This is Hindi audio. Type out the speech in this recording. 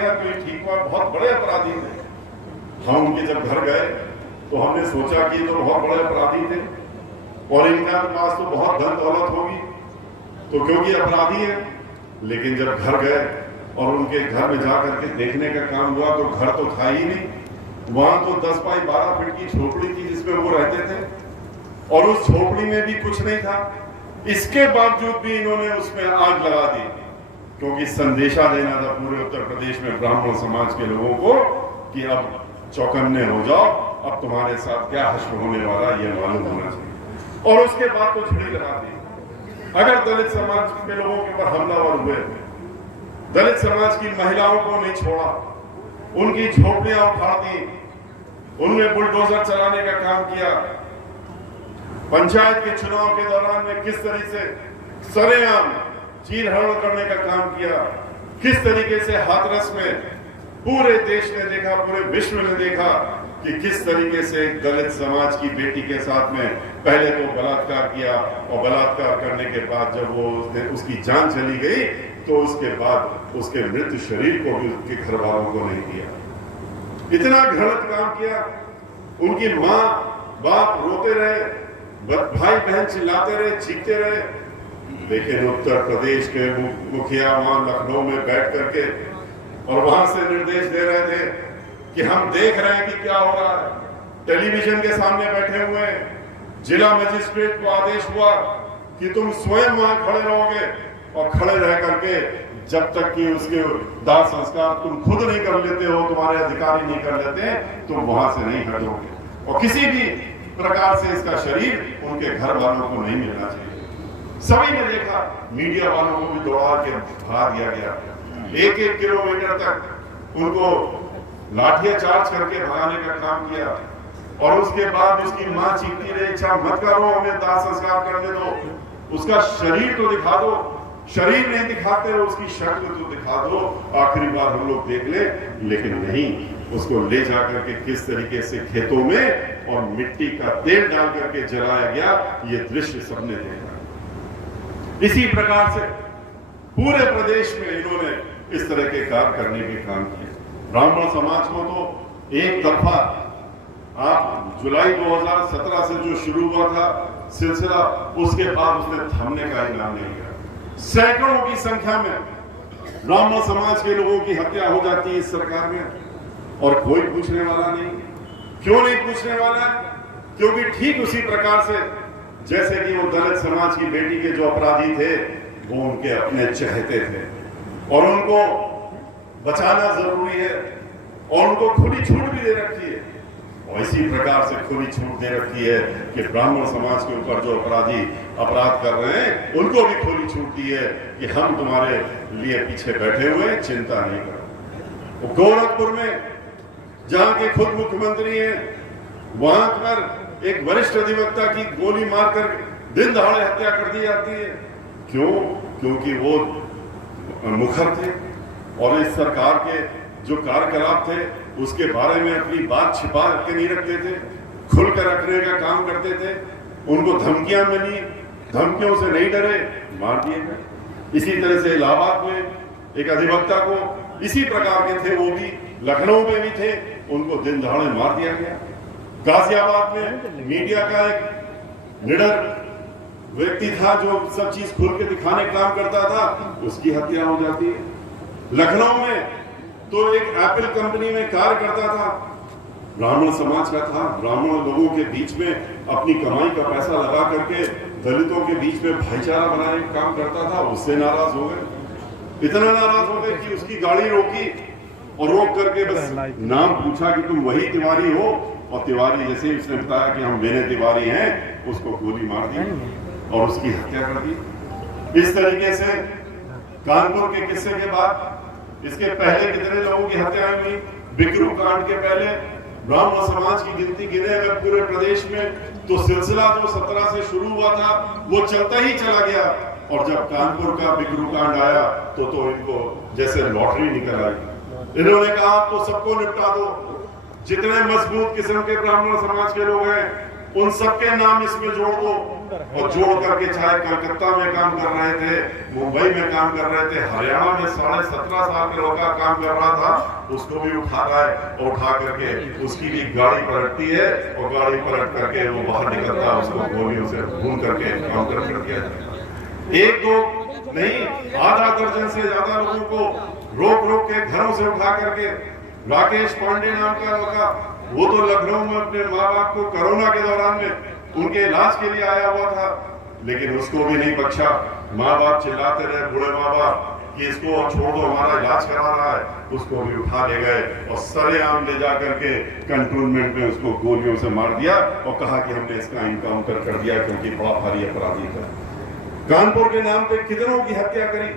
गया तो ये ठीक हुआ, बहुत बड़े अपराधी थे। हम उनके जब घर गए तो हमने सोचा कि तो बहुत बड़े अपराधी थे और इनके पास तो बहुत धन दौलत होगी, तो क्योंकि अपराधी है। लेकिन जब घर गए और उनके घर में जाकर के देखने का काम हुआ तो घर तो था ही नहीं, वहां तो 10 बाई 12 फीट की झोपड़ी थी जिसमें वो रहते थे और उस झोपड़ी में भी कुछ नहीं था। इसके बावजूद भी इन्होंने उसमें आग लगा दी, क्योंकि संदेशा देना था पूरे उत्तर प्रदेश में ब्राह्मण समाज के लोगों को कि अब चौकन्ने हो जाओ, अब तुम्हारे साथ क्या हश्र होने वाला ये मालूम होना चाहिए। और उसके बाद तो छुरी लगा दी। अगर दलित समाज के लोगों के ऊपर हमलावर हुए, दलित समाज की महिलाओं को नहीं छोड़ा, उनकी झोपड़ियां उखाड़ दी, उनमें बुलडोजर चलाने का काम किया। पंचायत के चुनाव के दौरान में किस तरीके से सरेआम चीरहरण करने का काम किया, किस तरीके से हाथरस में पूरे देश ने देखा, पूरे विश्व ने देखा कि किस तरीके से दलित समाज की बेटी के साथ में पहले तो बलात्कार किया और बलात्कार करने के बाद जब वो उसकी जान चली गई तो उसके बाद उसके मृत शरीर को भी उसके घर वालों को नहीं दिया। इतना घृणित काम किया। उनकी माँ बाप रोते रहे, भाई बहन चिल्लाते रहे, चीखते रहे, लेकिन उत्तर प्रदेश के मुखिया वहां लखनऊ में बैठ करके और वहां से निर्देश दे रहे थे कि हम देख रहे हैं कि क्या हो रहा है। टेलीविजन के सामने बैठे हुए जिला मजिस्ट्रेट को आदेश हुआ कि तुम स्वयं वहां खड़े रहोगे और खड़े रह करके जब तक कि उसके दाह संस्कार तुम खुद नहीं कर लेते हो, तुम्हारे अधिकारी नहीं कर लेते, तुम वहां से नहीं हटोगे और किसी भी प्रकार से इसका शरीर उनके घर वालों को नहीं मिलना चाहिए। सभी ने देखा, मीडिया वालों को भी दौड़ा के भगा दिया गया। 1-1 किलोमीटर तक उनको लाठियां चार्ज करके भगाने का काम किया और उसके बाद उसकी मां चीखती रही, अच्छा मत करो, हमें दाह संस्कार करने दो, उसका शरीर तो दिखा दो। शरीर नहीं दिखाते हो, उसकी शक्ल तो दिखा दो, आखिरी बार हम लोग देख ले। लेकिन नहीं, उसको ले जाकर के किस तरीके से खेतों में और मिट्टी का तेल डाल करके जलाया गया, ये दृश्य सबने देखा। इसी प्रकार से पूरे प्रदेश में इन्होंने इस तरह के कार्य करने के काम किए। ब्राह्मण समाज को तो एक तरफा आप जुलाई 2017 से जो शुरू हुआ था सिलसिला, उसके बाद उसने थमने का ही नाम नहीं लिया। सैकड़ों की संख्या में ब्राह्मण समाज के लोगों की हत्या हो जाती है इस सरकार में और कोई पूछने वाला नहीं। क्यों नहीं पूछने वाला? क्योंकि ठीक उसी प्रकार से जैसे कि वो दलित समाज की बेटी के जो अपराधी थे वो उनके अपने चहेते थे और उनको बचाना जरूरी है और उनको खुली छूट भी दे रखी है। और इसी प्रकार से खुली छूट दे रखी है कि ब्राह्मण समाज के ऊपर जो अपराधी अपराध कर रहे हैं उनको भी खुली छूट दी है कि हम तुम्हारे लिए पीछे बैठे हुए, चिंता नहीं करो। गोरखपुर में जहां के खुद मुख्यमंत्री हैं, वहां पर एक वरिष्ठ अधिवक्ता की गोली मारकर दिन दहाड़े हत्या कर दी जाती है। क्यों? क्योंकि वो मुखर थे और इस सरकार के जो कार्यकलाप थे उसके बारे में अपनी बात छिपा के नहीं रखते थे, खुलकर रखने का काम करते थे। उनको धमकियां मिली, धमकियों से नहीं डरे, मार दिए गए। इसी तरह से इलाहाबाद में एक अधिवक्ता को इसी प्रकार के थे, वो भी लखनऊ में भी थे, उनको दिन दहाड़े मार दिया गया। गाजियाबाद में मीडिया का एक निडर व्यक्ति था जो सब चीज खुल के दिखाने का काम करता था, उसकी हत्या हो जाती है। लखनऊ में तो एक एप्पल कंपनी में कार्य करता था, ब्राह्मण समाज का था, ब्राह्मण लोगों के बीच में अपनी कमाई का पैसा लगा करके दलितों के बीच में भाईचारा बनाने का काम करता था। उससे नाराज हो गए, इतना नाराज हो गए कि उसकी गाड़ी रोकी और रोक करके बस नाम पूछा कि तुम वही तिवारी हो, और तिवारी जैसे ही उसने बताया कि हम मेरे तिवारी हैं, उसको गोली मार दी और उसकी हत्या कर दी। इस तरीके से कानपुर के किस्से के बाद इसके पहले कितने लोगों की हत्याएं हुई? बिकरू कांड के पहले ब्राह्मण समाज की गिनती गिने अगर पूरे प्रदेश में तो सिलसिला जो 17 से शुरू हुआ था वो चलता ही चला गया। और जब कानपुर का बिकरू कांड आया तो इनको जैसे लॉटरी निकल आई। इन्होंने कहा तो सबको निपटा दो, जितने मजबूत किस्म के ब्राह्मण समाज के लोग हैं उन सबके नाम इसमें जोड़ दो और जोड़ करके चाहे कलकत्ता में काम कर रहे थे, मुंबई में काम कर रहे थे, हरियाणा में 17.5 साल के लड़का काम कर रहा था, उसको भी उठा रहा है और उठा करके उसकी भी गाड़ी पलटती है और गाड़ी पलट करके वो बाहर निकलता है, उसको गोलियों से भून करके काउंटर कर दिया जाता है। एक दो नहीं, आधा दर्जन से ज्यादा लोगों को रोक के घरों से उठा करके, राकेश पांडे नाम का लड़का, वो तो लखनऊ में अपने माँ बाप को कोरोना के दौरान में उनके इलाज के लिए आया हुआ था, लेकिन उसको भी नहीं बख्शा। माँ बाप चिल्लाते रहे, बूढ़े माँ बाप, कि इसको छोड़ दो, हमारा इलाज करा रहा है, उसको भी उठा ले गए और सरेआम ले जा करके कंटोनमेंट में उसको गोलियों से मार दिया और कहा कि हमने इसका इनकाउंटर कर दिया क्योंकि बड़ा भारी अपराधी था। कानपुर के नाम पे कितनों की हत्या करी,